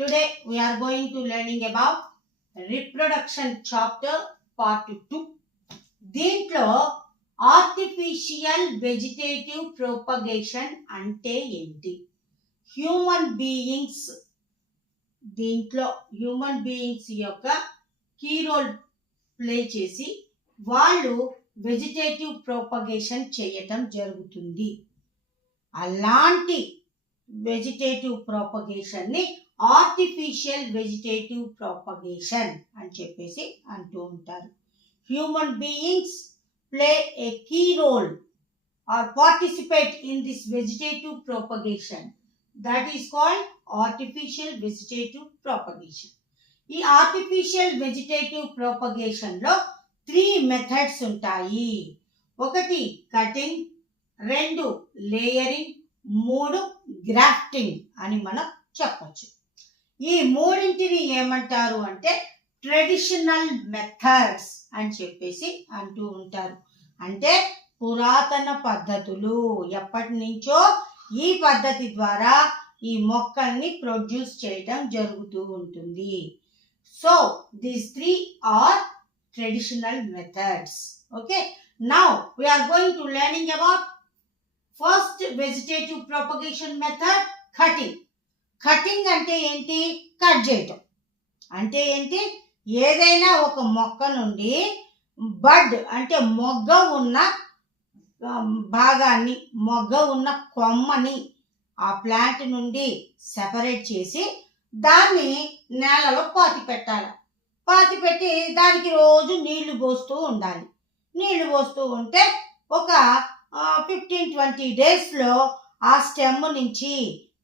Today we are going to learning about reproduction chapter part 2. దీంట్లో artificial vegetative propagation అంటే ఏంటి, human beings దీంట్లో human beings యొక్క key role play చేసి వాళ్ళు వెజిటేటివ్ ప్రొపగేషన్ చేయటం జరుగుతుంది. అలాంటి వెజిటేటివ్ ప్రొపగేషన్ని ఆర్టిఫిషియల్ వెజిటేటివ్ ప్రొపగేషన్ అని చెప్పేసి అంటూ ఉంటారు. Human beings play a key role or participate in this vegetative propagation, that is called artificial vegetative propagation. ఈ ఆర్టిఫిషియల్ వెజిటేటివ్ ప్రొపగేషన్ లో 3 మెథడ్స్ ఉంటాయి. 1 కటింగ్, 2 లేయరింగ్, 3 గ్రాఫ్టింగ్ అని మనం చెప్పచ్చు. ఈ మూడింటిని ఏమంటారు అంటే ట్రెడిషనల్ మెథడ్స్ అని చెప్పేసి అంటూ ఉంటారు. అంటే పురాతన పద్ధతులు, ఎప్పటి నుంచో ఈ పద్ధతి ద్వారా ఈ మొక్కల్ని ప్రొడ్యూస్ చేయటం జరుగుతూ ఉంటుంది. So these 3 are traditional methods. Okay, now we are going to learning about first vegetative propagation method, cutting. Cutting అంటే ఏంటి? కట్ చేయటం. అంటే ఏంటి? ఏదైనా ఒక మొక్క నుండి బడ్ అంటే మొగ్గ ఉన్న భాగాన్ని, మొగ్గ ఉన్న కొమ్మని ఆ ప్లాంట్ నుండి సెపరేట్ చేసి దాన్ని నేలలో పాతి పెట్టాలి. పాతి పెట్టి దానికి రోజు నీళ్లు పోస్తూ ఉండాలి. నీళ్లు పోస్తూ ఉంటే ఒక 15-20 డేస్లో ఆ స్టెమ్ నుంచి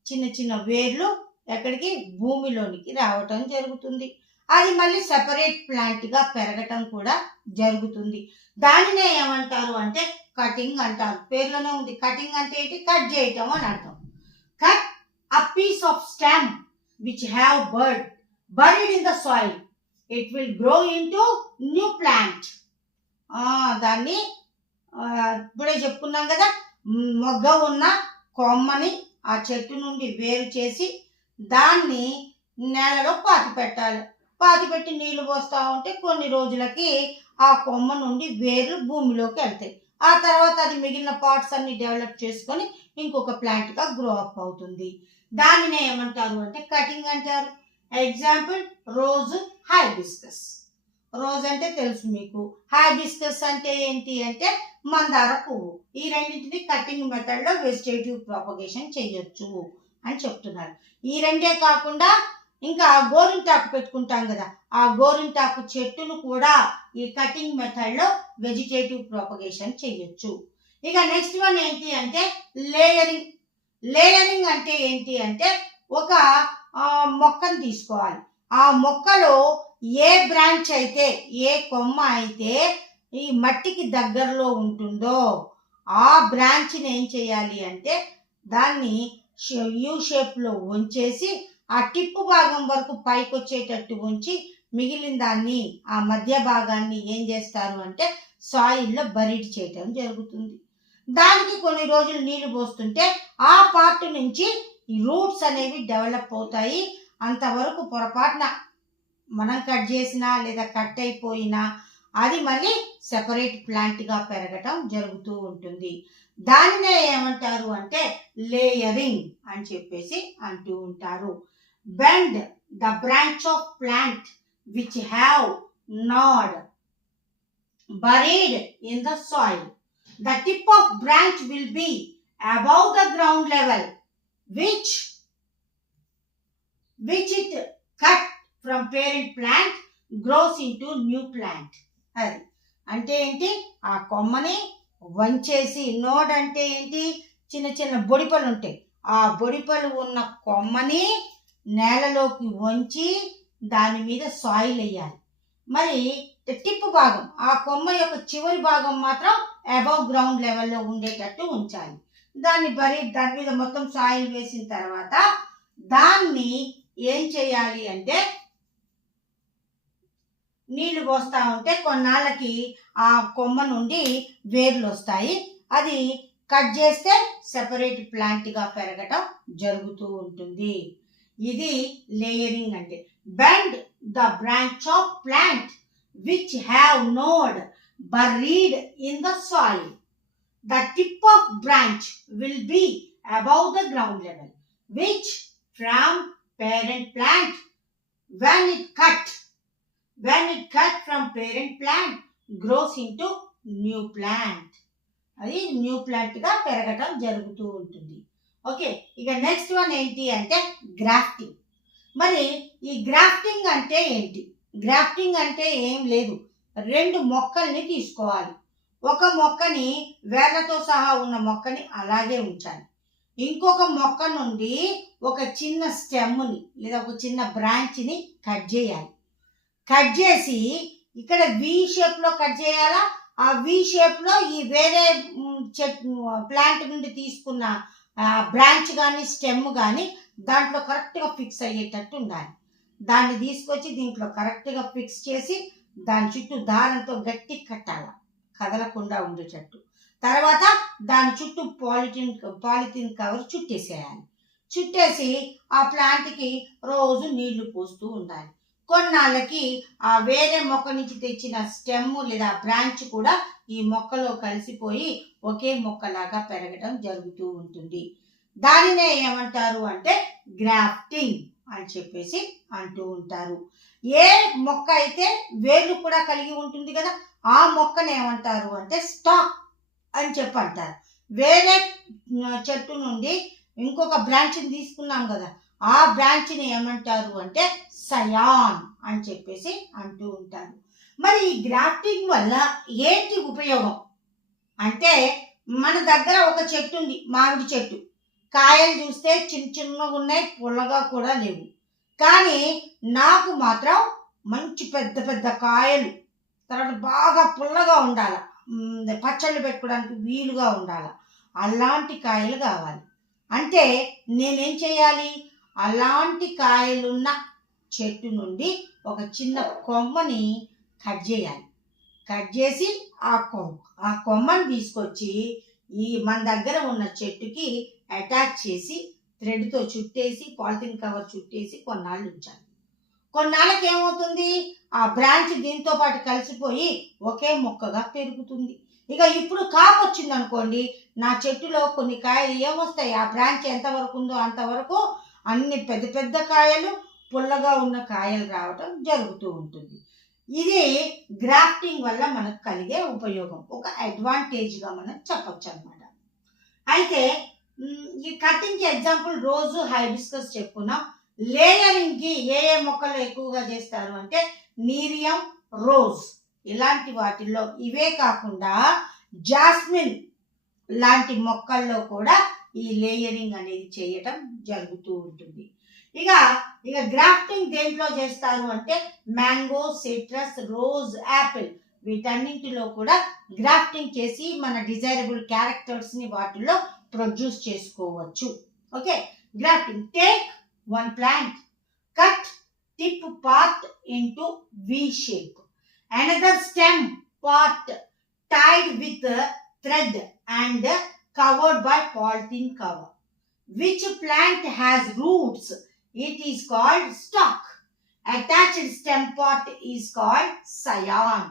చిన్న చిన్న వేర్లు ఎక్కడికి భూమిలోనికి రావటం జరుగుతుంది. అది మళ్ళీ సెపరేట్ ప్లాంట్గా పెరగటం కూడా జరుగుతుంది. దానినే ఏమంటారు అంటే కటింగ్ అంటారు. పేర్లోనే ఉంది. కటింగ్ అంటే ఏంటి? కట్ చేయటం అని అర్థం. Cut a piece of stem which have buried in the soil. It will grow into new plant. దాన్ని ఇప్పుడే చెప్పుకున్నాం కదా, మొగ్గ ఉన్న కొమ్మని ఆ చెట్టు నుండి వేరు చేసి దాన్ని నేలలో పాతి పెట్టాలి. పాతి పెట్టి నీళ్లు పోస్తూ ఉంటే కొన్ని రోజులకి ఆ కొమ్మ నుండి వేర్లు భూమిలోకి వెళ్తాయి. ఆ తర్వాత అది మిగిలిన పార్ట్స్ అన్ని డెవలప్ చేసుకొని ఇంకొక ప్లాంట్గా గ్రో అప్ అవుతుంది. దానినే ఏమంటారు అంటే కటింగ్ అంటారు. Example rose, hibiscus. రోజ్ అంటే తెలుసు మీకు. హైబిస్కస్ అంటే ఏంటి అంటే మందార పువ్వు. ఈ రెండింటిని కటింగ్ మెథడ్లో వెజిటేటివ్ ప్రొపగేషన్ చేయొచ్చు అని చెప్తున్నారు. ఈ రెండే కాకుండా ఇంకా గోరింటాకు పెట్టుకుంటాం కదా, ఆ గోరింటాకు చెట్టును కూడా ఈ కటింగ్ మెథడ్లో వెజిటేటివ్ ప్రొపగేషన్ చేయొచ్చు. ఇక నెక్స్ట్ వన్ ఏంటి అంటే లేయరింగ్. లేయరింగ్ అంటే ఏంటి అంటే ఒక మొక్కను తీసుకోవాలి. ఆ మొక్కలో ఏ బ్రాంచ్ అయితే, ఏ కొమ్మ అయితే ఈ మట్టికి దగ్గరలో ఉంటుందో ఆ బ్రాంచ్ని ఏం చేయాలి అంటే దాన్ని యూ షేప్లో ఉంచేసి ఆ టిప్పు భాగం వరకు పైకి వచ్చేటట్టు ఉంచి మిగిలిన దాన్ని ఆ మధ్య భాగాన్ని ఏం చేస్తారు అంటే సాయిల్లో బరీడ్ చేయటం జరుగుతుంది. దానికి కొన్ని రోజులు నీళ్లు పోస్తుంటే ఆ పార్ట్ నుంచి ఈ రూట్స్ అనేవి డెవలప్ అవుతాయి. అంతవరకు పొరపాటున మనం కట్ చేసినా లేదా కట్ అయిపోయినా అది మళ్ళీ సెపరేట్ ప్లాంట్గా పెరగటం జరుగుతూ ఉంటుంది. దానినే ఏమంటారు అంటే లేయరింగ్ అని చెప్పేసి అంటూ ఉంటారు. Bend the branch of plant which have not buried in the soil. The tip of branch will be above the ground level which it cut from parent plant grows into new plant. అది అంటే ఏంటి? ఆ కొమ్మని వంచేసి, node అంటే ఏంటి? చిన్న చిన్న బొడిపలు ఉంటాయి. ఆ బొడిపలు ఉన్న కొమ్మని నేలలోకి వంచి దాని మీద సాయిల్ వేయాలి. మరి టిప్ భాగం, ఆ కొమ్మ యొక్క చివరి భాగం మాత్రం అబౌవ్ గ్రౌండ్ లెవెల్లో ఉండేటట్టు ఉంచాలి. దాని మీద మొత్తం సాయిల్ వేసిన తర్వాత దాన్ని ఏం చేయాలి అంటే నీళ్లు పోస్తూ ఉంటే కొన్నాళ్ళకి ఆ కొమ్మ నుండి వేర్లు వస్తాయి. అది కట్ చేస్తే సెపరేట్ ప్లాంట్గా పెరగటం జరుగుతూ ఉంటుంది. ఇది లేయరింగ్ అంటే. Bend the branch of plant which have node buried in the soil. The tip of branch will be above the ground level, which from parent plant when it cut from parent plant grows into new plant. అది new plant గా పెరగటం జరుగుతూ ఉంటుంది. Okay, ఇక next one ఏంటి అంటే grafting. మరి ఈ గ్రాఫ్టింగ్ అంటే ఏంటి? గ్రాఫ్టింగ్ అంటే ఏం లేదు, రెండు మొక్కల్ని తీసుకోవాలి. ఒక మొక్కని వేర్లతో సహా ఉన్న మొక్కని అలాగే ఉంచాలి. ఇంకొక మొక్క నుండి ఒక చిన్న స్టెమ్ని లేదా ఒక చిన్న బ్రాంచ్ని కట్ చేయాలి. కట్ చేసి ఇక్కడ వి షేప్లో కట్ చేయాలా? ఆ వి షేప్లో ఈ వేరే ప్లాంట్ నుండి తీసుకున్న బ్రాంచ్ కానీ స్టెమ్ కానీ దాంట్లో కరెక్ట్గా ఫిక్స్ అయ్యేటట్టు ఉండాలి. దాన్ని తీసుకొచ్చి దీంట్లో కరెక్ట్గా ఫిక్స్ చేసి దాని చుట్టూ దారంతో గట్టి కట్టాలి, కదలకుండా ఉండేటట్టు. తర్వాత దాని చుట్టూ పాలిథిన్ కవర్ చుట్టేసేయాలి. చుట్టేసి ఆ ప్లాంట్కి రోజు నీళ్లు పోస్తూ ఉండాలి. కొన్నాళ్ళకి ఆ వేరే మొక్క నుంచి తెచ్చిన స్టెమ్ లేదా బ్రాంచ్ కూడా ఈ మొక్కలో కలిసిపోయి ఒకే మొక్కలాగా పెరగడం జరుగుతూ ఉంటుంది. దానినే ఏమంటారు అంటే గ్రాఫ్టింగ్ అని చెప్పేసి అంటూ ఉంటారు. ఏ మొక్క అయితే వేర్లు కూడా కలిగి ఉంటుంది కదా, ఆ మొక్కను ఏమంటారు అంటే స్టాక్ అని చెప్పి అంటారు. వేరే చెట్టు నుండి ఇంకొక బ్రాంచ్ని తీసుకున్నాం కదా, ఆ బ్రాంచ్ని ఏమంటారు అంటే సయాన్ అని చెప్పేసి అంటూ ఉంటారు. మరి ఈ గ్రాఫ్టింగ్ వల్ల ఏంటి ఉపయోగం అంటే, మన దగ్గర ఒక చెట్టు ఉంది, మామిడి చెట్టు. కాయలు చూస్తే చిన్న చిన్నగా ఉన్నాయి, పుల్లగా కూడా లేవు. కానీ నాకు మాత్రం మంచి పెద్ద పెద్ద కాయలు, తర్వాత బాగా పుల్లగా ఉండాలి, పచ్చళ్ళు పెట్టుకోవడానికి వీలుగా ఉండాలి, అలాంటి కాయలు కావాలి. అంటే నేనేం చేయాలి? అలాంటి కాయలున్న చెట్టు నుండి ఒక చిన్న కొమ్మని కట్ చేయాలి. కట్ చేసి ఆ కొమ్మని తీసుకొచ్చి మన దగ్గర ఉన్న చెట్టుకి అటాచ్ చేసి థ్రెడ్తో చుట్టేసి పాలిథిన్ కవర్ చుట్టేసి కొన్నాళ్ళు ఉంచాలి. కొన్నాళ్ళకి ఏమవుతుంది? ఆ బ్రాంచ్ దీంతో పాటు కలిసిపోయి ఒకే మొక్కగా పెరుగుతుంది. ఇక ఇప్పుడు కాపు వచ్చింది అనుకోండి, నా చెట్టులో కొన్ని కాయలు ఏమొస్తాయి? ఆ బ్రాంచ్ ఎంతవరకు ఉందో అంతవరకు అన్ని పెద్ద పెద్ద కాయలు, పుల్లగా ఉన్న కాయలు రావటం జరుగుతూ ఉంటుంది. ఇది గ్రాఫ్టింగ్ వల్ల మనకు కలిగే ఉపయోగం, ఒక అడ్వాంటేజ్గా మనం చెప్పొచ్చు అనమాట. అయితే ఈ కటింగ్కి ఎగ్జాంపుల్ రోజు హైబిస్కస్ చెప్పుకున్నాం. లేయరింగ్కి ఏ మొక్కలు ఎక్కువగా చేస్తారు అంటే నీరియం, రోజ్ ఇలాంటి వాటిల్లో. ఇవే కాకుండా జాస్మిన్ లాంటి మొక్కల్లో కూడా ఈ లేయరింగ్ అనేది చేయటం జరుగుతూ ఉంటుంది. ఇక గ్రాఫ్టింగ్ దేంట్లో చేస్తారు అంటే మ్యాంగో, సిట్రస్, రోజ్, యాపిల్ వీటన్నింటిలో కూడా గ్రాఫ్టింగ్ చేసి మన డిజైరబుల్ క్యారెక్టర్స్ని వాటిల్లో ప్రొడ్యూస్ చేసుకోవచ్చు. Okay, grafting. Take one plant, cut tip part into V shape, another stem part tied with thread and covered by polythene cover. Which plant has roots? It is called stalk. Attached stem part is called scion.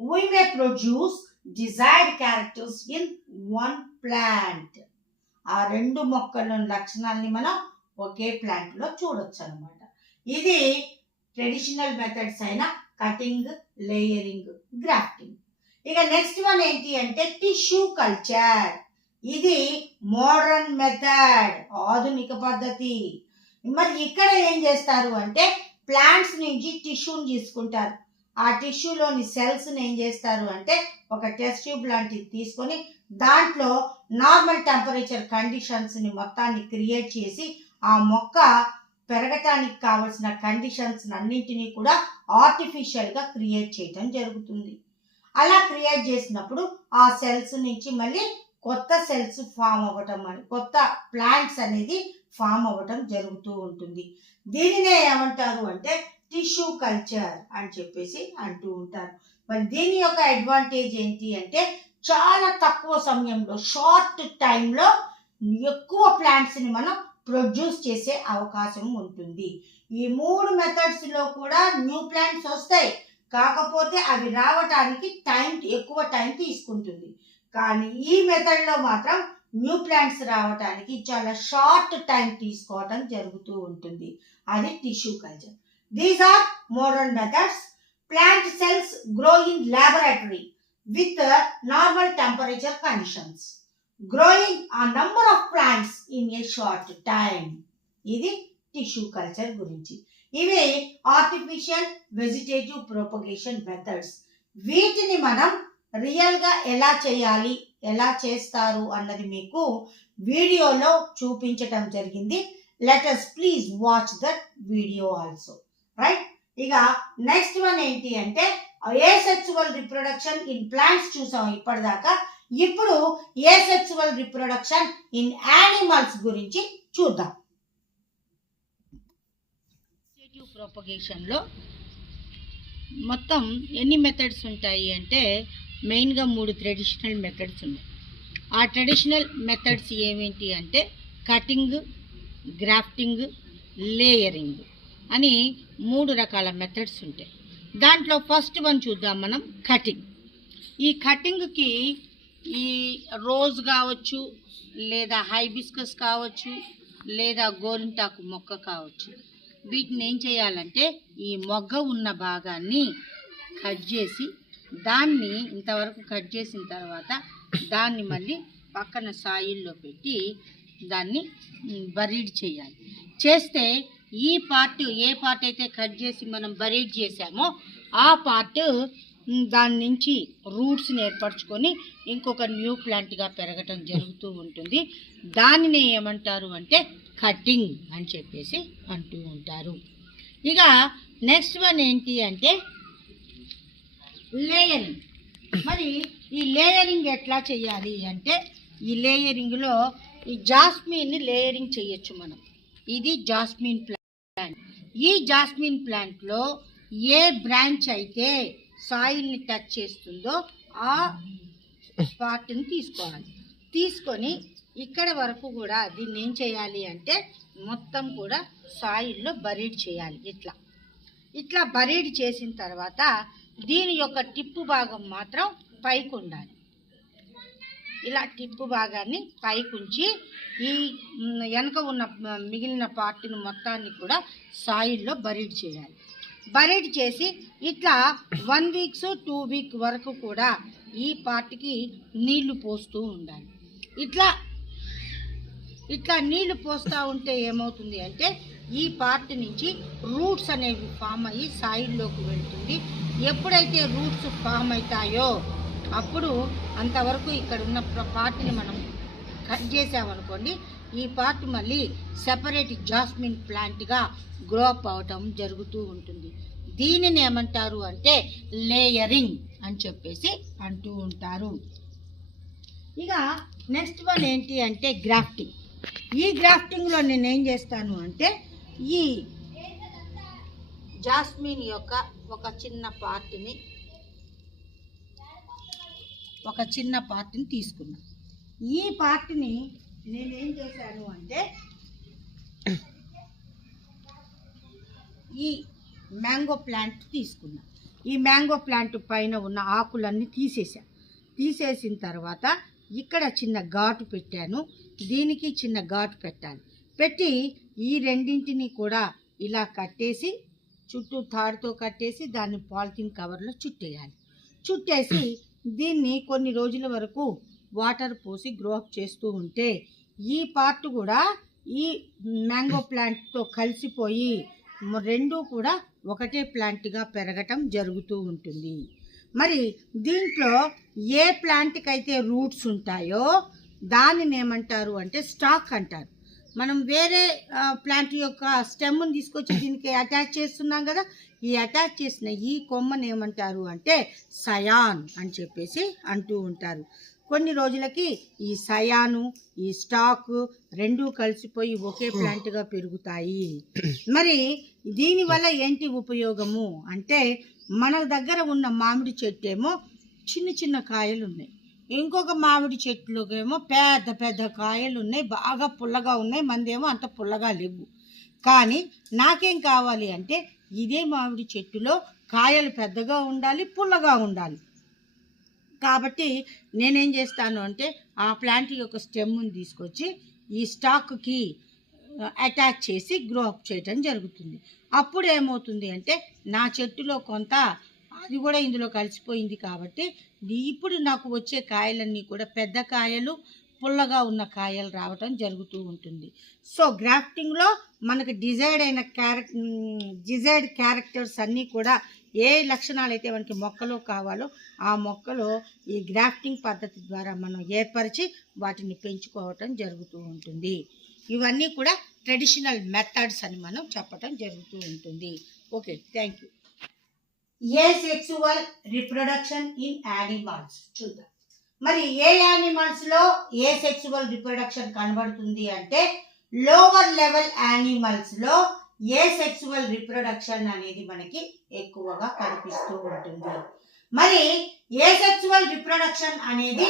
We may produce desired characters in one plant. ఆ రెండు మొక్కల లక్షణాలని మనం ఒకే ప్లాంట్లో చూడొచ్చు అనమాట. ఇది traditional methods అయిన కటింగ్, లేయరింగ్, గ్రాఫ్టింగ్. ఇక నెక్స్ట్ వన్ ఏంటి అంటే టిష్యూ కల్చర్. ఇది మోడర్న్ మెథడ్, ఆధునిక పద్ధతి. మరి ఇక్కడ ఏం చేస్తారు అంటే ప్లాంట్స్ నుంచి టిష్యూని తీసుకుంటారు. ఆ టిష్యూలోని సెల్స్ని ఏం చేస్తారు అంటే ఒక టెస్ట్ ట్యూబ్ లాంటిది తీసుకొని దాంట్లో నార్మల్ టెంపరేచర్ కండిషన్స్ని మొత్తాన్ని క్రియేట్ చేసి ఆ మొక్క పెరగటానికి కావలసిన కండిషన్స్ అన్నింటినీ కూడా ఆర్టిఫిషియల్గా క్రియేట్ చేయటం జరుగుతుంది. అలా క్రియేట్ చేసినప్పుడు ఆ సెల్స్ నుంచి మళ్ళీ కొత్త సెల్స్ ఫామ్ అవ్వటం, కొత్త ప్లాంట్స్ అనేది ఫామ్ అవ్వటం జరుగుతూ ఉంటుంది. దీనినే ఏమంటారు అంటే టిష్యూ కల్చర్ అని చెప్పేసి అంటూ ఉంటారు. మరి దీని యొక్క అడ్వాంటేజ్ ఏంటి అంటే చాలా తక్కువ సమయంలో, షార్ట్ టైంలో ఎక్కువ ప్లాంట్స్ని మనం ప్రొడ్యూస్ చేసే అవకాశం ఉంటుంది. ఈ 3 మెథడ్స్లో కూడా న్యూ ప్లాంట్స్ వస్తాయి, కాకపోతే అవి రావటానికి ఎక్కువ టైం తీసుకుంటుంది. కానీ ఈ మెథడ్లో మాత్రం న్యూ ప్లాంట్స్ రావటానికి చాలా షార్ట్ టైం తీసుకోవటం జరుగుతూ ఉంటుంది. అది tissue culture. These are modern methods. Plant cells grow in laboratory with normal temperature conditions, growing a number of plants in a short time. ఇది టిష్యూ కల్చర్ గురించి. ఇవి ఆర్టిఫిషియల్ వెజిటేటివ్ ప్రొపగేషన్ మెథడ్స్. వీటిని మనం రియల్గా ఎలా చేయాలి, ఎలా చేస్తారు అన్నది మీకు వీడియోలో చూపించటం జరిగింది. Let us please watch that video also, right? ఇక నెక్స్ట్ వన్ ఏంటి అంటే ఏసెక్సువల్ రిప్రొడక్షన్ ఇన్ ప్లాంట్స్ చూసాం ఇప్పటిదాకా. ఇప్పుడు ఏసెక్సువల్ రిప్రొడక్షన్ ఇన్ యానిమల్స్ గురించి చూద్దాం. ప్రొపగేషన్లో మొత్తం ఎన్ని మెథడ్స్ ఉంటాయి అంటే మెయిన్గా 3 ట్రెడిషనల్ మెథడ్స్ ఉన్నాయి. ఆ ట్రెడిషనల్ మెథడ్స్ ఏమిటి అంటే కటింగ్, గ్రాఫ్టింగ్, లేయరింగ్ అని 3 రకాల మెథడ్స్ ఉంటాయి. దాంట్లో ఫస్ట్ వన్ చూద్దాం మనం, కటింగ్. ఈ కటింగ్కి ఈ రోజ్ కావచ్చు, లేదా హైబిస్కస్ కావచ్చు, లేదా గోరింటాకు మొక్క కావచ్చు. వీటిని ఏం చేయాలంటే ఈ మొగ్గ ఉన్న భాగాన్ని కట్ చేసి దాన్ని ఇంతవరకు కట్ చేసిన తర్వాత దాన్ని మళ్ళీ పక్కన సాయిల్లో పెట్టి దాన్ని బరీడ్ చేయాలి. చేస్తే ఈ పార్ట్, ఏ పార్ట్ అయితే కట్ చేసి మనం బరీడ్ చేసామో ఆ పార్ట్ దాని నుంచి రూట్స్ని ఏర్పరచుకొని ఇంకొక న్యూ ప్లాంట్గా పెరగటం జరుగుతూ ఉంటుంది. దానిని ఏమంటారు అంటే కటింగ్ అని చెప్పేసి అంటూ ఉంటారు. ఇక నెక్స్ట్ వన్ ఏంటి అంటే లేయరింగ్. మరి ఈ లేయరింగ్ ఎట్లా చేయాలి అంటే ఈ లేయరింగ్లో ఈ జాస్మిన్ని లేయరింగ్ చేయొచ్చు మనం. ఇది జాస్మిన్ ప్లాంట్. ఈ జాస్మిన్ ప్లాంట్లో ఏ బ్రాంచ్ అయితే సాయిల్ని టచ్ చేస్తుందో ఆ పార్ట్ని తీసుకోవాలి. తీసుకొని ఇక్కడ వరకు కూడా దీన్ని ఏం చేయాలి అంటే మొత్తం కూడా సాయిల్లో బరీడ్ చేయాలి. ఇట్లా బరీడ్ చేసిన తర్వాత దీని యొక్క టిప్పు భాగం మాత్రం పైకి ఉండాలి. ఇలా టిప్పు భాగాన్ని పైకుంచి ఈ వెనక ఉన్న మిగిలిన పార్ట్ని మొత్తాన్ని కూడా సాయిల్లో బరీడ్ చేయాలి. బరీడ్ చేసి ఇట్లా 1 వీక్ 2 వీక్ వరకు కూడా ఈ పార్ట్కి నీళ్లు పోస్తూ ఉండాలి. ఇట్లా నీళ్లు పోస్తూ ఉంటే ఏమవుతుంది అంటే ఈ పార్ట్ నుంచి రూట్స్ అనేవి ఫామ్ అయ్యి సాయిల్లోకి వెళ్తుంది. ఎప్పుడైతే రూట్స్ ఫామ్ అవుతాయో అప్పుడు అంతవరకు ఇక్కడ ఉన్న పార్ట్ని మనం కట్ చేసామనుకోండి, ఈ పార్ట్ మళ్ళీ సెపరేట్ జాస్మిన్ ప్లాంట్గా గ్రో అప్ అవటం జరుగుతూ ఉంటుంది. దీనిని ఏమంటారు అంటే లేయరింగ్ అని చెప్పేసి అంటూ ఉంటారు. ఇక నెక్స్ట్ వన్ ఏంటి అంటే గ్రాఫ్టింగ్. ఈ గ్రాఫ్టింగ్లో నేను ఏం చేస్తాను అంటే ఈ జాస్మిన్ యొక్క ఒక చిన్న పార్ట్ని తీసుకున్నాను. ఈ పార్ట్ని నేనేం చేశాను అంటే ఈ మ్యాంగో ప్లాంట్ తీసుకున్నా. ఈ మ్యాంగో ప్లాంట్ పైన ఉన్న ఆకులన్నీ తీసేసిన తర్వాత ఇక్కడ చిన్న ఘాటు పెట్టాను. దీనికి చిన్న ఘాటు పెట్టి ఈ రెండింటిని కూడా ఇలా కట్టేసి చుట్టూ తాడుతో కట్టేసి దాన్ని పాలిథిన్ కవర్లో చుట్టేసి దీన్ని కొన్ని రోజుల వరకు వాటర్ పోసి గ్రో అప్ చేస్తూ ఉంటే ఈ పార్ట్ కూడా ఈ మ్యాంగో ప్లాంట్తో కలిసిపోయి రెండు కూడా ఒకటే ప్లాంట్గా పెరగటం జరుగుతూ ఉంటుంది. మరి దీంట్లో ఏ ప్లాంట్కి అయితే రూట్స్ ఉంటాయో దానిని ఏమంటారు అంటే స్టాక్ అంటారు. మనం వేరే ప్లాంట్ యొక్క స్టెమ్ని తీసుకొచ్చి దీనికి అటాచ్ చేస్తున్నాం కదా, ఈ అటాచ్ చేసిన ఈ కొమ్మని ఏమంటారు అంటే సయాన్ అని చెప్పేసి అంటూ ఉంటారు. కొన్ని రోజులకి ఈ సయాను ఈ స్టాక్ రెండూ కలిసిపోయి ఒకే ప్లాంట్గా పెరుగుతాయి. మరి దీనివల్ల ఏంటి ఉపయోగము అంటే మన దగ్గర ఉన్న మామిడి చెట్టు ఏమో చిన్న చిన్న కాయలు ఉన్నాయి, ఇంకొక మామిడి చెట్లుకేమో పెద్ద పెద్ద కాయలు ఉన్నాయి, బాగా పుల్లగా ఉన్నాయి, మందేమో అంత పుల్లగా లేవు. కానీ నాకేం కావాలి అంటే ఇదే మామిడి చెట్టులో కాయలు పెద్దగా ఉండాలి, పుల్లగా ఉండాలి. కాబట్టి నేనేం చేస్తాను అంటే ఆ ప్లాంట్ యొక్క స్టెమ్ని తీసుకొచ్చి ఈ స్టాక్కి అటాచ్ చేసి గ్రో అప్ చేయటం జరుగుతుంది. అప్పుడు ఏమవుతుంది అంటే నా చెట్టులో కొంత అది కూడా ఇందులో కలిసిపోయింది కాబట్టి ఇప్పుడు నాకు వచ్చే కాయలన్నీ కూడా పెద్ద కాయలు, పుల్లగా ఉన్న కాయలు రావటం జరుగుతూ ఉంటుంది. సో గ్రాఫ్టింగ్లో మనకు డిజైర్డ్ క్యారెక్టర్స్ అన్నీ కూడా ఏ లక్షణాలు అయితే మనకి మొక్కలో కావాలో ఆ మొక్కలో ఈ గ్రాఫ్టింగ్ పద్ధతి ద్వారా మనం ఏర్పరిచి వాటిని పెంచుకోవటం జరుగుతూ ఉంటుంది. ఇవన్నీ కూడా ట్రెడిషనల్ మెథడ్స్ అని మనం చెప్పటం జరుగుతూ ఉంటుంది. Okay, thank you. Asexual reproduction in animals చూద్దాం. మరి ఏ యానిమల్స్లో ఏ సెక్సువల్ రిప్రొడక్షన్ కనబడుతుంది అంటే లోవర్ లెవెల్ యానిమల్స్లో ఏ సెక్సువల్ రిప్రొడక్షన్ అనేది మనకి ఎక్కువగా కనిపిస్తూ ఉంటుంది. మరి ఏ సెక్సువల్ రిప్రొడక్షన్ అనేది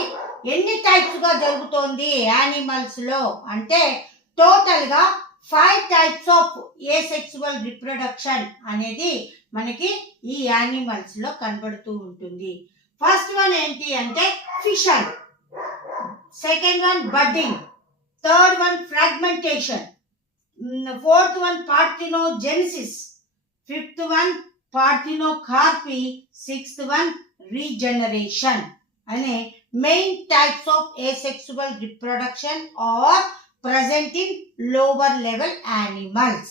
ఎన్ని టైప్స్గా జరుగుతోంది యానిమల్స్లో అంటే టోటల్గా 5 types of A sexual reproduction అనేది మనకి ఈ యానిమల్స్లో కనబడుతూ ఉంటుంది. ఫస్ట్ వన్ ఏంటి అంటే fission, second one budding, third one fragmentation, fourth one parthenogenesis, fifth one parthenocarpy, sixth one regeneration అనే main types of asexual reproduction are present in lower level animals,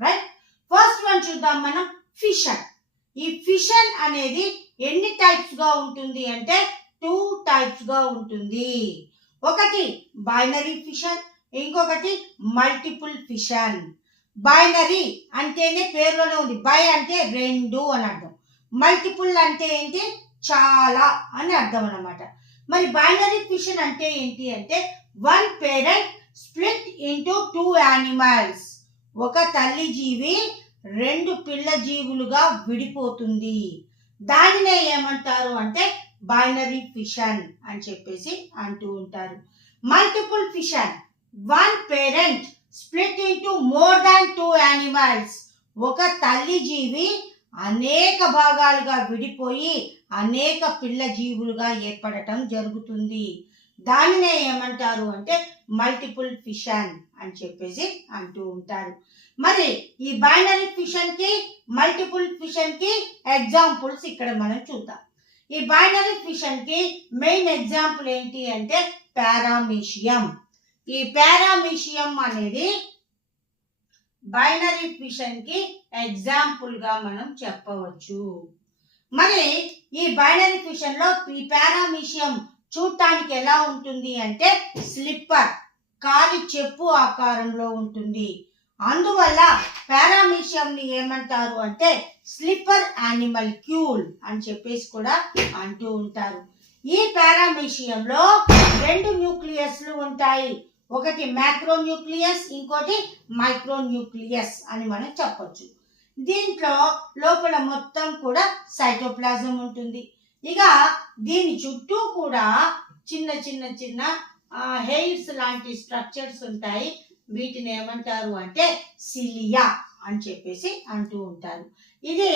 right? First one చూద్దాం మనం fission. ఈ fission అనేది ఎన్ని types గా ఉంటుంది అంటే 2 types గా ఉంటుంది. ఒకటి బైనరీ ఫిషన్, ఇంకొకటి మల్టిపుల్ ఫిషన్. బైనరీ అంటేనే పేరులోనే ఉంది, బై అంటే రెండు అని అర్థం, మల్టిపుల్ అంటే ఏంటి చాలా అని అర్థం అన్నమాట. మరి బైనరీ ఫిషన్ అంటే ఏంటి అంటే one parent split into 2 animals. ఒక తల్లి జీవి 2 పిల్ల జీవులుగా విడిపోతుంది. దానినే ఏమంటారు అంటే బైనరీ ఫిషన్ అని చెప్పేసి అంటూ ఉంటారు. Multiple fission, one parent split into more than 2 animals. ఒక తల్లి జీవి అనేక భాగాలుగా విడిపోయి అనేక పిల్ల జీవులుగా ఏర్పడటం జరుగుతుంది. దానినే ఏమంటారు అంటే మల్టిపుల్ ఫిషన్ అని చెప్పేసి అంటూ ఉంటారు. మరి ఈ బైనరీ ఫిషన్ కి మల్టిపుల్ ఫిషన్ కి ఎగ్జాంపుల్స్ ఇక్కడ మనం చూద్దాం. ఈ బైనరీ ఫిషన్ కి మెయిన్ ఎగ్జాంపుల్ ఏంటి అంటే పారామీషియం. ఈ పారామీషియం అనేది బైనరీ ఫిషన్ కి ఎగ్జాంపుల్ గా మనం చెప్పవచ్చు. మరి ఈ బైనరీ ఫిషన్ లో ఈ పారామీషియం చూడటానికి ఎలా ఉంటుంది అంటే స్లిప్పర్, కాలి చెప్పు ఆకారంలో ఉంటుంది. అందువల్ల పారామీషియం ని ఏమంటారు అంటే స్లిప్పర్ యానిమల్ క్యూల్ అని చెప్పేసి కూడా అంటూ ఉంటారు. ఈ పారామీషియంలో 2 న్యూక్లియస్లు ఉంటాయి. ఒకటి మ్యాక్రో న్యూక్లియస్, ఇంకోటి మైక్రో న్యూక్లియస్ అని మనం చెప్పొచ్చు. దీంట్లో లోపల మొత్తం కూడా సైటోప్లాజం ఉంటుంది. ఇక దీని చుట్టూ కూడా చిన్న చిన్న చిన్న హెయిర్స్ లాంటి స్ట్రక్చర్స్ ఉంటాయి. వీటిని ఏమంటారు అంటే సిలియా అని చెప్పేసి అంటూ ఉంటారు. ఇది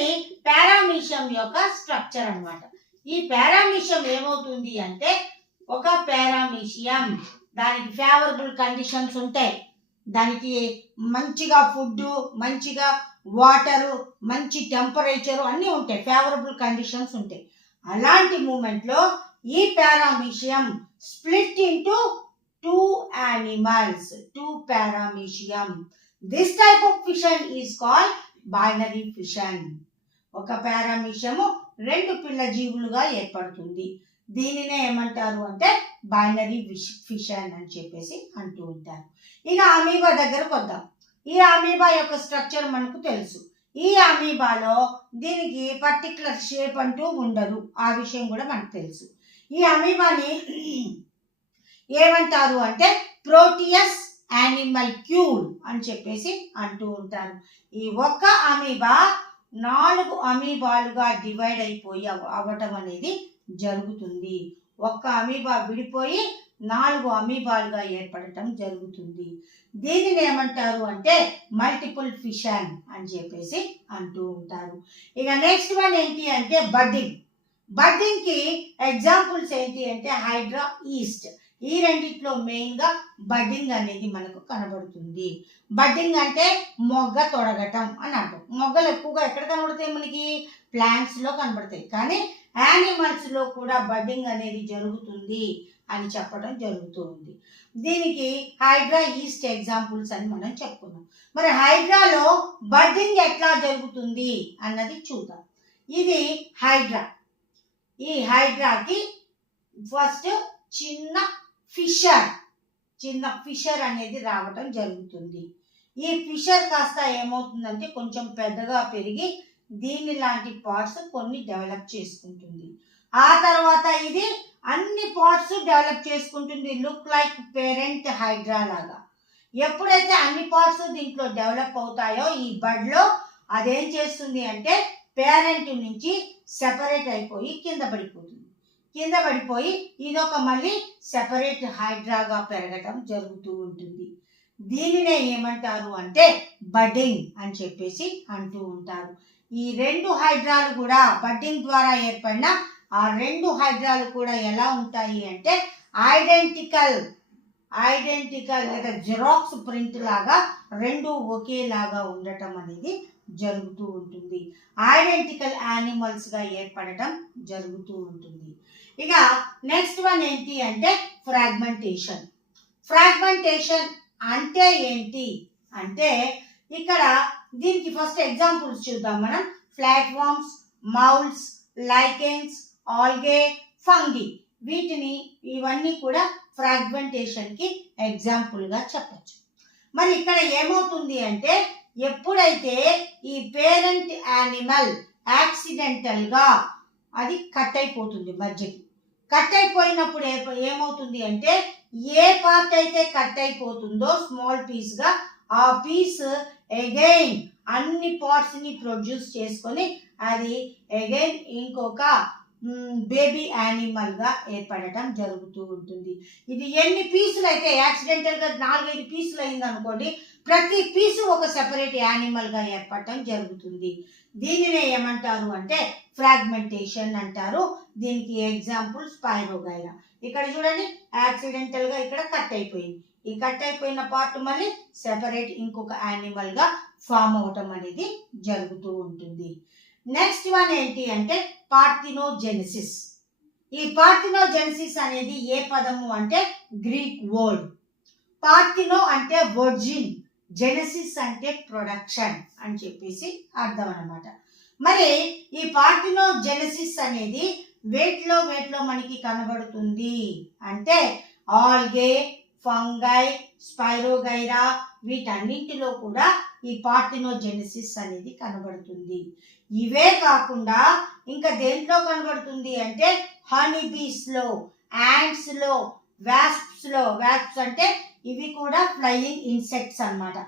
పారామీషియం యొక్క స్ట్రక్చర్ అన్నమాట. ఈ పారామీషియం ఏమవుతుంది అంటే ఒక పారామీషియం దానికి ఫేవరబుల్ కండిషన్స్ ఉంటాయి. దానికి మంచిగా ఫుడ్, మంచిగా వాటరు, మంచి టెంపరేచరు అన్నీ ఉంటాయి, ఫేవరబుల్ కండిషన్స్ ఉంటాయి. అలాంటి మూమెంట్లో ఈ paramecium split into 2 animals, 2 paramecium. This type of fission is called binary fission. ఒక పారామీషియము 2 పిల్ల జీవులుగా ఏర్పడుతుంది. దీనినే ఏమంటారు అంటే బైనరీ ఫిషన్ అని చెప్పేసి అంటూ ఉంటారు. ఇక అమీబా దగ్గరకు వద్దాం. ఈ అమీబా యొక్క స్ట్రక్చర్ మనకు తెలుసు. ఈ అమీబాలో దీనికి పర్టికులర్ షేప్ అంటూ ఉండదు, ఆ విషయం కూడా మనకు తెలుసు. ఈ అమీబాని ఏమంటారు అంటే ప్రోటియస్ యానిమల్ క్యూల్ అని చెప్పేసి అంటూ ఉంటారు. ఈ ఒక్క అమీబా 4 అమీబాలుగా డివైడ్ అయిపోయి అవ్వటం అనేది జరుగుతుంది. ఒక్క అమీబా విడిపోయి 4 అమీబాలుగా ఏర్పడటం జరుగుతుంది. దీనిని ఏమంటారు అంటే మల్టిపుల్ ఫిషన్ అని చెప్పేసి అంటూ ఉంటారు. ఇక నెక్స్ట్ వన్ ఏంటి అంటే బడ్డింగ్. బడ్డింగ్కి ఎగ్జాంపుల్స్ ఏంటి అంటే హైడ్రా, ఈస్ట్. ఈ రెండిట్లో మెయిన్గా బడ్డింగ్ అనేది మనకు కనబడుతుంది. బడ్డింగ్ అంటే మొగ్గ తొడగటం అని అంటాం. మొగ్గలు ఎక్కువగా ఎక్కడ కనబడతాయి మనకి? ప్లాంట్స్లో కనబడతాయి. కానీ యానిమల్స్లో కూడా బడ్డింగ్ అనేది జరుగుతుంది అని చెప్పడం జరుగుతూ ఉంది. దీనికి హైడ్రా, ఈస్ట్ ఎగ్జాంపుల్స్ అని మనం చెప్పుకున్నాం. మరి హైడ్రాలో బడ్డింగ్ ఎట్లా జరుగుతుంది అన్నది చూద్దాం. ఇది హైడ్రా. ఈ హైడ్రాకి ఫస్ట్ చిన్న ఫిషర్ అనేది రావటం జరుగుతుంది. ఈ ఫిషర్ కాస్త ఏమవుతుందంటే కొంచెం పెద్దగా పెరిగి దీని లాంటి పార్ట్స్ కొన్ని డెవలప్ చేసుకుంటుంది. ఆ తర్వాత ఇది అన్ని పార్ట్స్ డెవలప్ చేసుకుంటుంది, లుక్ లైక్ పేరెంట్ హైడ్రా లాగా. ఎప్పుడైతే అన్ని పార్ట్స్ దీంట్లో డెవలప్ అవుతాయో ఈ బడ్లో, అదేం చేస్తుంది అంటే పేరెంట్ నుంచి సెపరేట్ అయిపోయి కింద పడిపోయి ఇదొక మళ్ళీ సెపరేట్ హైడ్రాగా పెరగటం జరుగుతూ ఉంటుంది. దీనినే ఏమంటారు అంటే బడ్డింగ్ అని చెప్పేసి అంటూ ఉంటారు. ఈ 2 హైడ్రాలు కూడా బడ్డింగ్ ద్వారా ఏర్పడిన ఆ 2 హైడ్రాలు కూడా ఎలా ఉంటాయి అంటే ఐడెంటికల్ లేదా జిరాక్స్ ప్రింట్ లాగా 2 ఒకేలాగా ఉండటం అనేది జరుగుతూ ఉంటుంది. ఐడెంటికల్ యానిమల్స్గా ఏర్పడటం జరుగుతూ ఉంటుంది. ఇక నెక్స్ట్ వన్ ఏంటి అంటే ఫ్రాగ్మెంటేషన్ అంటే ఏంటి అంటే ఇక్కడ దీనికి ఫస్ట్ ఎగ్జాంపుల్స్ చూద్దాం మనం. Platforms, moulds, lichens, algae, fungi, ఇవన్నీ కూడా ఫ్రాగ్మెంటేషన్కి ఎగ్జాంపుల్గా చెప్పచ్చు. మరి ఇక్కడ ఏమవుతుంది అంటే ఎప్పుడైతే ఈ పేరెంట్ యానిమల్ యాక్సిడెంటల్గా అది కట్ అయిపోతుంది, మధ్యకి కట్ అయిపోయినప్పుడు ఏమవుతుంది అంటే ఏ పార్ట్ అయితే కట్ అయిపోతుందో స్మాల్ పీస్గా, ఆ పీస్ అగైన్ అన్ని పార్ట్స్ని ప్రొడ్యూస్ చేసుకొని అది అగైన్ ఇంకొక బేబీ యానిమల్గా ఏర్పడటం జరుగుతూ ఉంటుంది. ఇది ఎన్ని పీసులు అయితే యాక్సిడెంటల్గా 4-5 పీసులు అయింది అనుకోండి, ప్రతి పీసు ఒక సెపరేట్ యానిమల్గా ఏర్పడటం జరుగుతుంది. దీనినే ఏమంటారు అంటే ఫ్రాగ్మెంటేషన్ అంటారు. దీనికి ఎగ్జాంపుల్ స్పైరోగైరా. ఇక్కడ చూడండి, యాక్సిడెంటల్గా ఇక్కడ కట్ అయిపోయింది. ఈ కట్ అయిపోయిన పార్ట్ మళ్ళీ సెపరేట్ ఇంకొక యానిమల్గా ఫామ్ అవటం అనేది జరుగుతూ ఉంటుంది. నెక్స్ట్ వన్ ఏంటి అంటే పార్థినోజెనిసిస్. ఈ పార్థినోజెనిసిస్ అనేది ఏ పదము అంటే గ్రీక్ వర్డ్. పార్థినో అంటే వర్జిన్, జెనసిస్ అంటే ప్రొడక్షన్ అని చెప్పేసి అర్థం అన్నమాట. మరి ఈ పార్థినోజెనిసిస్ అనేది వేట్లో మనకి కనబడుతుంది అంటే ఆల్గే, ఫంగై, స్పైరోగైరా వీటన్నింటిలో కూడా ఈ పార్థినోజెనిసిస్ అనేది కనబడుతుంది. ఇవే కాకుండా ఇంకా దేంట్లో కనబడుతుంది అంటే హనీబీస్లో, యాంట్స్లో, వాస్ప్స్ అంటే ఇవి కూడా ఫ్లయింగ్ ఇన్సెక్ట్స్ అన్నమాట.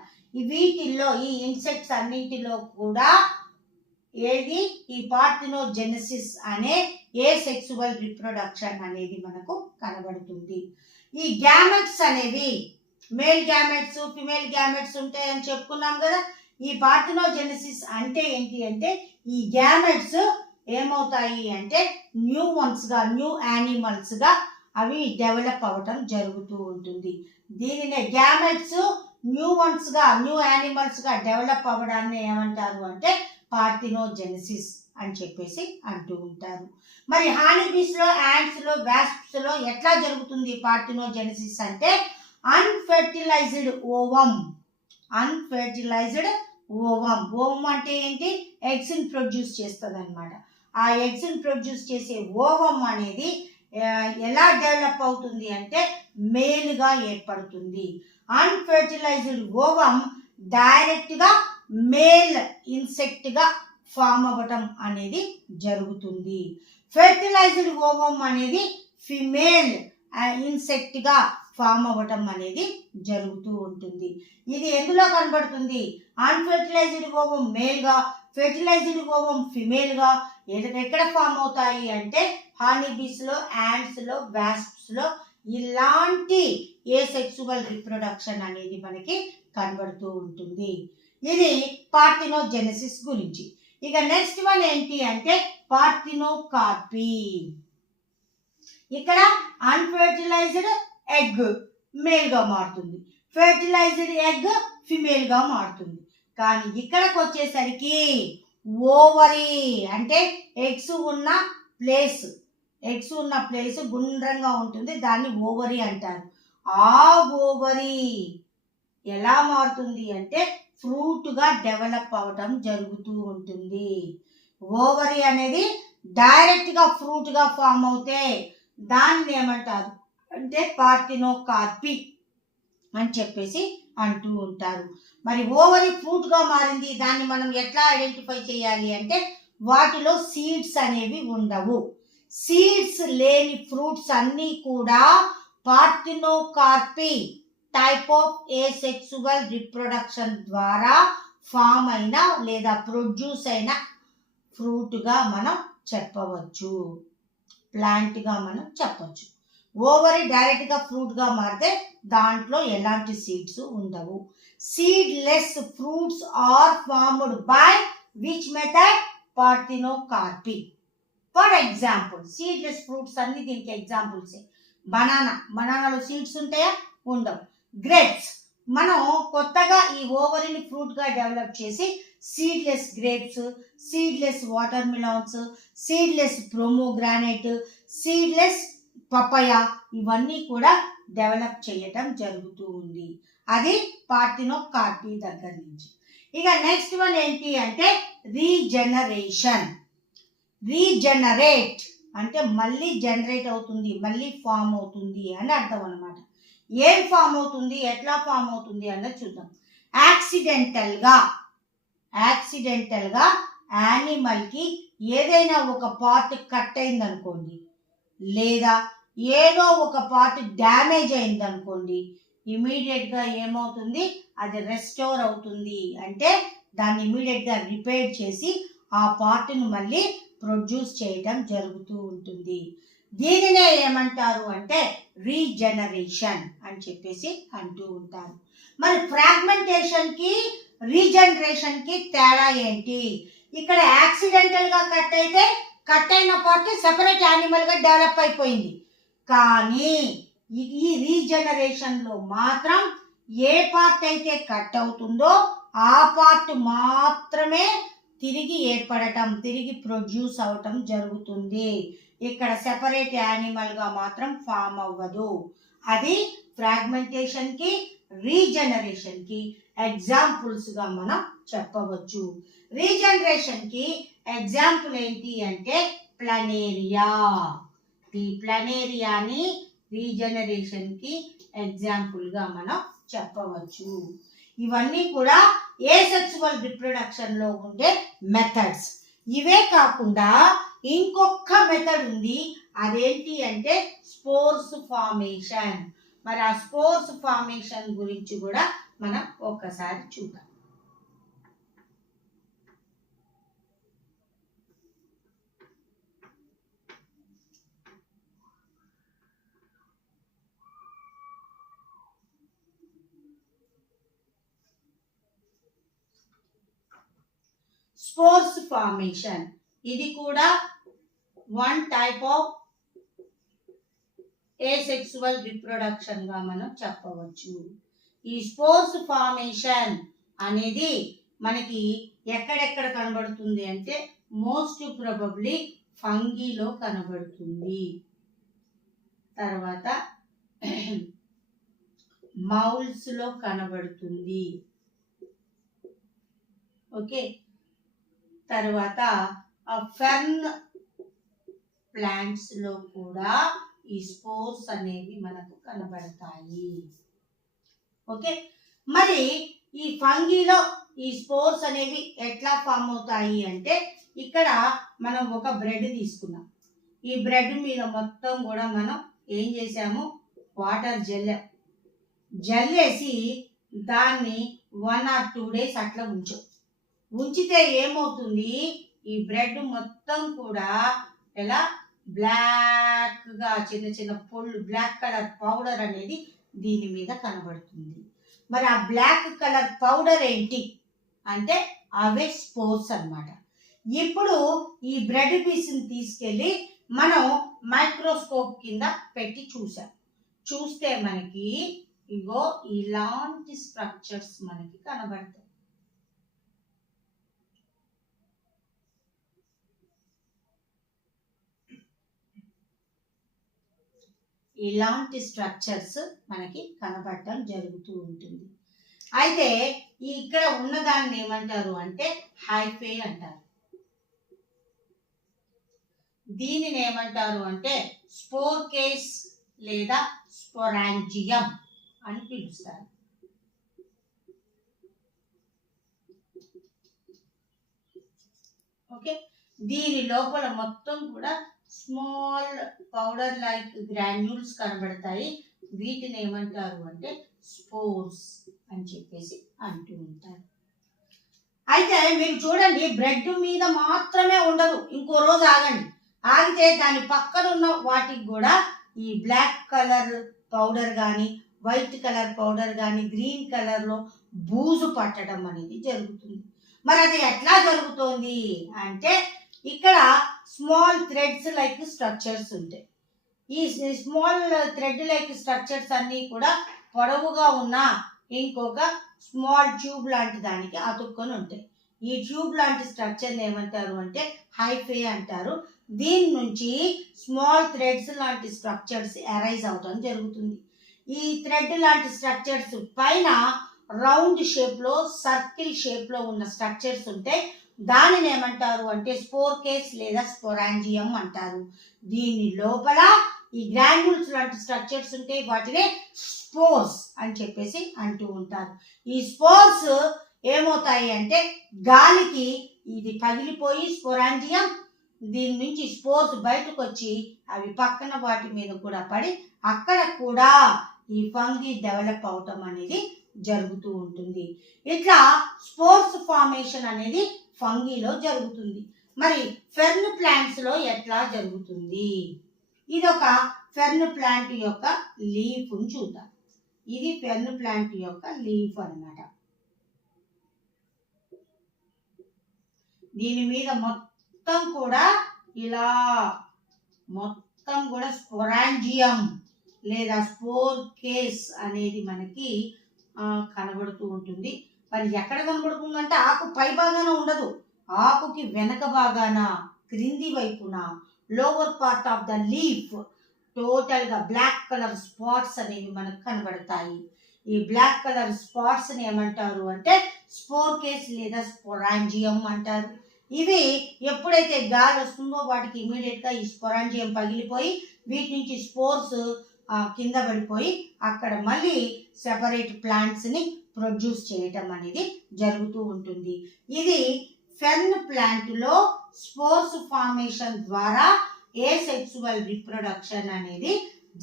వీటిల్లో ఈ ఇన్సెక్ట్స్ అన్నింటిలో కూడా ఏది ఈ పార్థినోజెనిసిస్ అనే ఏ సెక్సువల్ రిప్రొడక్షన్ అనేది మనకు కనబడుతుంది. ఈ గ్యామెట్స్ అనేవి మేల్ గ్యామెట్స్, ఫిమేల్ గ్యామెట్స్ ఉంటాయని చెప్పుకున్నాం కదా. ఈ పార్థినోజెనిసిస్ అంటే ఏంటి అంటే ఈ గ్యామెట్స్ ఏమవుతాయి అంటే న్యూ యానిమల్స్గా అవి డెవలప్ అవ్వటం జరుగుతూ ఉంటుంది. దీనినే గ్యామెట్స్ న్యూ యానిమల్స్గా డెవలప్ అవ్వడాన్ని ఏమంటారు అంటే పార్థినోజెనిసిస్ అని చెప్పేసి అంటూ ఉంటారు. మరి హానీబీస్లో, యాంట్స్లో, వాస్ప్స్లో ఎట్లా జరుగుతుంది పార్థినోజెనిసిస్ అంటే అన్ఫెర్టిలైజ్డ్ ఓవం అంటే ఏంటి? ఎగ్స్ని ప్రొడ్యూస్ చేస్తుంది అనమాట. ఆ ఎగ్స్ని ప్రొడ్యూస్ చేసే ఓవం అనేది ఎలా డెవలప్ అవుతుంది అంటే మేల్గా ఏర్పడుతుంది. అన్ఫెర్టిలైజ్డ్ ఓవం డైరెక్ట్గా మేల్ ఇన్సెక్ట్గా ఫామ్ అవ్వటం అనేది జరుగుతుంది. ఫెర్టిలైజ్డ్ ఓవం అనేది ఫిమేల్ ఇన్సెక్ట్గా ఫామ్ అవ్వటం అనేది జరుగుతూ ఉంటుంది. ఇది ఎందులో కనబడుతుంది? అన్ఫెర్టిలైజ్డ్ ఓవం మేల్గా, ఫెర్టిలైజ్డ్ ఓవం ఫిమేల్గా ఎక్కడ ఫామ్ అవుతాయి అంటే హానీబీస్లో, యాంట్స్లో, వాస్ప్స్లో ఇలాంటి ఏసెక్సువల్ రిప్రొడక్షన్ అనేది మనకి కనబడుతూ ఉంటుంది. ఇది పార్థినోజెనసిస్ గురించి. ఇక నెక్స్ట్ వన్ ఏంటి అంటే పార్థినోకార్పీ. ఇక్కడ అన్ఫెర్టిలైజ్డ్ ఎగ్ మేల్గా మారుతుంది, ఫెర్టిలైజ్డ్ ఎగ్ ఫిమేల్గా మారుతుంది. కానీ ఇక్కడికి వచ్చేసరికి ఓవరీ అంటే ఎగ్స్ ఉన్న ప్లేస్ గుండ్రంగా ఉంటుంది, దాన్ని ఓవరీ అంటారు. ఆ ఓవరీ ఎలా మారుతుంది అంటే ఫ్రూట్గా డెవలప్ అవటం జరుగుతూ ఉంటుంది. ఓవరీ అనేది డైరెక్ట్గా ఫ్రూట్గా ఫామ్ అవుతే దాన్ని ఏమంటారు అంటే పార్థినోకార్పీ అని చెప్పేసి అంటూ ఉంటారు. మరి ఓవరీ ఫ్రూట్గా మారింది, దాన్ని మనం ఎట్లా ఐడెంటిఫై చేయాలి అంటే వాటిలో సీడ్స్ అనేవి ఉండవు. సీడ్స్ లేని ఫ్రూట్స్ అన్నీ కూడా పార్థినోకార్పీ టైప్ ఆఫ్ ఏసెక్సువల్ రిప్రొడక్షన్ ద్వారా ఫామ్ అయిన లేదా ప్రొడ్యూస్ అయిన ఫ్రూట్గా మనం చెప్పవచ్చు, ప్లాంట్గా మనం చెప్పచ్చు. ఓవరీ డైరెక్ట్గా ఫ్రూట్గా మారితే దాంట్లో ఎలాంటి సీడ్స్ ఉండవు. Seedless fruits are formed by which method parthenocarpy. For example seedless fruits అన్ని దీనికి ఎగ్జాంపుల్స్. బనానాలో సీడ్స్ ఉంటాయా? ఉండవు. గ్రేప్స్, మనం కొత్తగా ఈ ఓవరీని ఫ్రూట్గా డెవలప్ చేసి seedless grapes, seedless watermelons, seedless pomegranate, seedless papaya ఇవన్నీ కూడా డెవలప్ చేయటం జరుగుతూ ఉంది. అది పార్థినోకార్పీ దగ్గర నుంచి. ఇక నెక్స్ట్ వన్ ఏంటి అంటే రీజనరేషన్. రీజనరేట్ అంటే మళ్ళీ జనరేట్ అవుతుంది, మళ్ళీ ఫామ్ అవుతుంది అని అర్థం అన్నమాట. ఏం ఫామ్ అవుతుంది, ఎట్లా ఫామ్ అవుతుంది అన్నది చూద్దాం. యాక్సిడెంటల్గా యానిమల్కి ఏదైనా ఒక పార్ట్ కట్ అయింది అనుకోండి, లేదా ఏదో ఒక పార్ట్ డ్యామేజ్ అయింది అనుకోండి, ఇమీడియట్గా ఏమవుతుంది, అది రెస్టోర్ అవుతుంది. అంటే దాన్ని ఇమీడియట్గా రిపేర్ చేసి ఆ పార్ట్ను మళ్ళీ ప్రొడ్యూస్ చేయడం జరుగుతూ ఉంటుంది. దీనినే ఏమంటారు అంటే రీజనరేషన్ అని చెప్పేసి అంటూ ఉంటారు. మరి ఫ్రాగ్మెంటేషన్కి రీజనరేషన్కి తేడా ఏంటి? ఇక్కడ యాక్సిడెంటల్గా కట్ అయితే కట్ అయిన పార్ట్ సెపరేట్ యానిమల్గా డెవలప్ అయిపోయింది. కానీ ఈ రీజనరేషన్లో మాత్రం ఏ పార్ట్ అయితే కట్ అవుతుందో ఆ పార్ట్ మాత్రమే తిరిగి ఏర్పడటం, తిరిగి ప్రొడ్యూస్ అవటం జరుగుతుంది. ఇక్కడ సెపరేట్ యానిమల్గా మాత్రం ఫామ్ అవ్వదు. అది ఫ్రాగ్మెంటేషన్కి రీజనరేషన్కి ఎగ్జాంపుల్స్గా మనం చెప్పవచ్చు. రీజనరేషన్కి ఎగ్జాంపుల్ ఏంటి అంటే ప్లనేరియా. ఈ ప్లనేరియాని రీజనరేషన్కి ఎగ్జాంపుల్గా మనం చెప్పవచ్చు. ఇవన్నీ కూడా ఏసెక్సువల్ రిప్రొడక్షన్లో ఉండే మెథడ్స్. ఇవే కాకుండా ఇంకొక మెథడ్ ఉంది, అదేంటి అంటే స్పోర్స్ ఫార్మేషన్. మరి ఆ స్పోర్స్ ఫార్మేషన్ గురించి కూడా మనం ఒక్కసారి చూద్దాం. స్పోర్స్ ఫార్మేషన్ ఇది కూడా one type of asexual reproduction గా మనం చెప్పవచ్చు. ఈ స్పోర్స్ ఫార్మేషన్ అనేది మనకి ఎక్కడెక్కడ కనబడుతుంది అంటే మోస్ట్ ప్రాబబ్లీ ఫంగీలో కనబడుతుంది, తర్వాత మౌల్స్ లో కనబడుతుంది, ఓకే, తర్వాత ఫెర్న్ ప్లాంట్స్ లో కూడా ఈ స్పోర్స్ అనేవి మనకు కనబడతాయి. ఓకే, మరి ఈ ఫంగీలో ఈ స్పోర్స్ అనేవి ఎట్లా ఫామ్ అవుతాయి అంటే ఇక్కడ మనం ఒక బ్రెడ్ తీసుకున్నాం. ఈ బ్రెడ్ మీద మొత్తం కూడా మనం ఏం చేసాము, వాటర్ జల్లేసి దాన్ని 1 or 2 days అట్లా ఉంచాం. ఉంచితే ఏమవుతుంది, ఈ బ్రెడ్ మొత్తం కూడా ఎలా బ్లాక్గా చిన్న చిన్న పొళ్ళు, బ్లాక్ కలర్ పౌడర్ అనేది దీని మీద కనబడుతుంది. మరి ఆ బ్లాక్ కలర్ పౌడర్ ఏంటి అంటే అవే స్పోర్స్ అన్నమాట. ఇప్పుడు ఈ బ్రెడ్ పీస్ని తీసుకెళ్ళి మనం మైక్రోస్కోప్ కింద పెట్టి చూస్తే మనకి ఇగో ఇలాంటి స్ట్రక్చర్స్ మనకి కనబడతాయి. ఇలాంటి స్ట్రక్చర్స్ మనకి కనబడటం జరుగుతూ ఉంటుంది. అయితే ఇక్కడ ఉన్నదాన్ని ఏమంటారు అంటే హైఫే అంటారు. దీనిని ఏమంటారు అంటే స్పోర్ కేస్ లేదా స్పోరాంజియం అని పిలుస్తారు. ఓకే, దీని లోపల మొత్తం కూడా స్మాల్ పౌడర్ లైక్ గ్రాన్యూల్స్ కనబడతాయి. వీటిని ఏమంటారు అంటే స్పోర్స్ అని చెప్పేసి అంటూ ఉంటారు. అయితే మీరు చూడండి, బ్రెడ్ మీద మాత్రమే ఉండదు, ఇంకో రోజు ఆగితే దాని పక్కన ఉన్న వాటికి కూడా ఈ బ్లాక్ కలర్ పౌడర్ కానీ, వైట్ కలర్ పౌడర్ కానీ, గ్రీన్ కలర్లో బూజు పట్టడం అనేది జరుగుతుంది. మరి అది ఎట్లా జరుగుతోంది అంటే ఇక్కడ స్మాల్ థ్రెడ్స్ లైక్ స్ట్రక్చర్స్ ఉంటాయి. ఈ స్మాల్ థ్రెడ్ లైక్ స్ట్రక్చర్స్ అన్నీ కూడా పొడవుగా ఉన్న ఇంకొక స్మాల్ ట్యూబ్ లాంటి దానికి అతుక్కొని ఉంటాయి. ఈ ట్యూబ్ లాంటి స్ట్రక్చర్ని ఏమంటారు అంటే హైఫే అంటారు. దీని నుంచి స్మాల్ థ్రెడ్స్ లాంటి స్ట్రక్చర్స్ అరైజ్ అవడం జరుగుతుంది. ఈ థ్రెడ్ లాంటి స్ట్రక్చర్స్ పైన రౌండ్ షేప్లో, సర్కిల్ షేప్లో ఉన్న స్ట్రక్చర్స్ ఉంటాయి. దానిని ఏమంటారు అంటే స్పోర్ కేస్ లేదా స్పోరాంజియం అంటారు. దీని లోపల ఈ గ్రాన్యూల్స్ లాంటి స్ట్రక్చర్స్ ఉంటాయి, వాటిని స్పోర్స్ అని చెప్పేసి అంటూ ఉంటారు. ఈ స్పోర్స్ ఏమవుతాయి అంటే గాలికి ఇది పగిలిపోయి స్పోరాంజియం, దీని నుంచి స్పోర్స్ బయటకు వచ్చి అవి పక్కన వాటి మీద కూడా పడి అక్కడ కూడా ఈ ఫంగీ డెవలప్ అవటం అనేది జరుగుతూ ఉంటుంది. ఇట్లా స్పోర్స్ ఫార్మేషన్ అనేది ఫంగీలో జరుగుతుంది. మరి ఫెర్న్ ప్లాంట్స్లో ఎట్లా జరుగుతుంది? ఇది ఒక ఫెర్న్ ప్లాంట్ యొక్క లీఫ్ చూద్దాం. ఇది ఫెర్న్ ప్లాంట్ యొక్క లీఫ్ అన్నమాట. దీని మీద మొత్తం కూడా ఇలా మొత్తం కూడా స్పోరాంజియం లేదా స్పోర్ కేస్ అనేది మనకి కనబడుతూ ఉంటుంది. మరి ఎక్కడ కనబడుతుందంటే ఆకు పై భాగాన ఉండదు, ఆకుకి వెనక భాగాన క్రింది వైపున lower part of the leaf టోటల్గా బ్లాక్ కలర్ స్పాట్స్ అనేవి మనకు కనబడతాయి. ఈ బ్లాక్ కలర్ స్పాట్స్ని ఏమంటారు అంటే స్పోర్ కేస్ లేదా స్పోరాంజియం అంటారు. ఇవి ఎప్పుడైతే గాలి వస్తుందో వాటికి ఇమీడియట్గా ఈ స్పోరాంజియం పగిలిపోయి వీటి నుంచి స్పోర్స్ కింద పడిపోయి అక్కడ మళ్ళీ సెపరేట్ ప్లాంట్స్ని ప్రొడ్యూస్ చేయటం అనేది జరుగుతూ ఉంటుంది. ఇది ఫెర్న్ ప్లాంట్లో స్పోర్స్ ఫార్మేషన్ ద్వారా ఏసెక్సువల్ రిప్రొడక్షన్ అనేది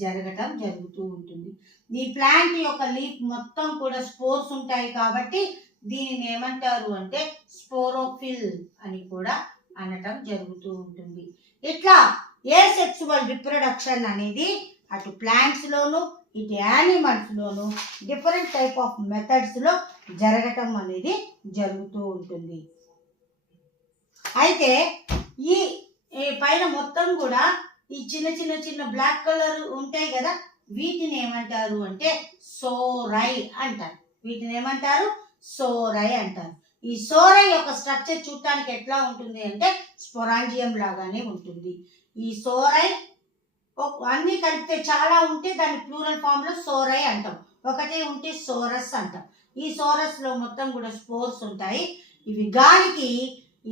జరగటం జరుగుతూ ఉంటుంది. ఈ ప్లాంట్ యొక్క లీఫ్ మొత్తం కూడా స్పోర్స్ ఉంటాయి కాబట్టి దీనిని ఏమంటారు అంటే స్పోరోఫిల్ అని కూడా అనటం జరుగుతూ ఉంటుంది. ఇట్లా ఏసెక్సువల్ రిప్రొడక్షన్ అనేది అటు ప్లాంట్స్లోను ఇటు యానిమల్స్లోను డిఫరెంట్ టైప్ ఆఫ్ మెథడ్స్లో జరగటం అనేది జరుగుతూ ఉంటుంది. అయితే ఈ పైన మొత్తం కూడా ఈ చిన్న చిన్న చిన్న బ్లాక్ కలర్ ఉంటాయి కదా, వీటిని ఏమంటారు అంటే సోరై అంటారు. వీటిని ఏమంటారు సోరై అంటారు. ఈ సోరై యొక్క స్ట్రక్చర్ చూడటానికి ఎట్లా ఉంటుంది అంటే స్పోరాంజియం లాగానే ఉంటుంది. ఈ సోరై అన్ని కలిపితే చాలా ఉంటే దాన్ని ప్లూరల్ ఫామ్ లో సోరై అంటాం, ఒకటే ఉంటే సోరస్ అంటాం. ఈ సోరస్ లో మొత్తం కూడా స్పోర్స్ ఉంటాయి. ఇవి గాలికి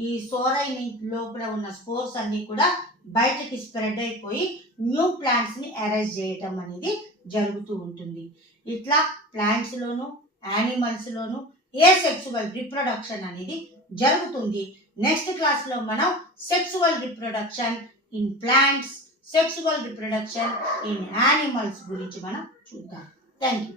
ఈ సోరై లోపల ఉన్న స్పోర్స్ అన్ని కూడా బయటకి స్ప్రెడ్ అయిపోయి న్యూ ప్లాంట్స్ ని అరేంజ్ చేయటం అనేది జరుగుతూ ఉంటుంది. ఇట్లా ప్లాంట్స్ లోను యానిమల్స్ లోను ఏసెక్సువల్ రిప్రొడక్షన్ అనేది జరుగుతుంది. నెక్స్ట్ క్లాస్ లో మనం sexual reproduction in plants, sexual reproduction in animals గురించి మనం చూద్దాం. Thank you.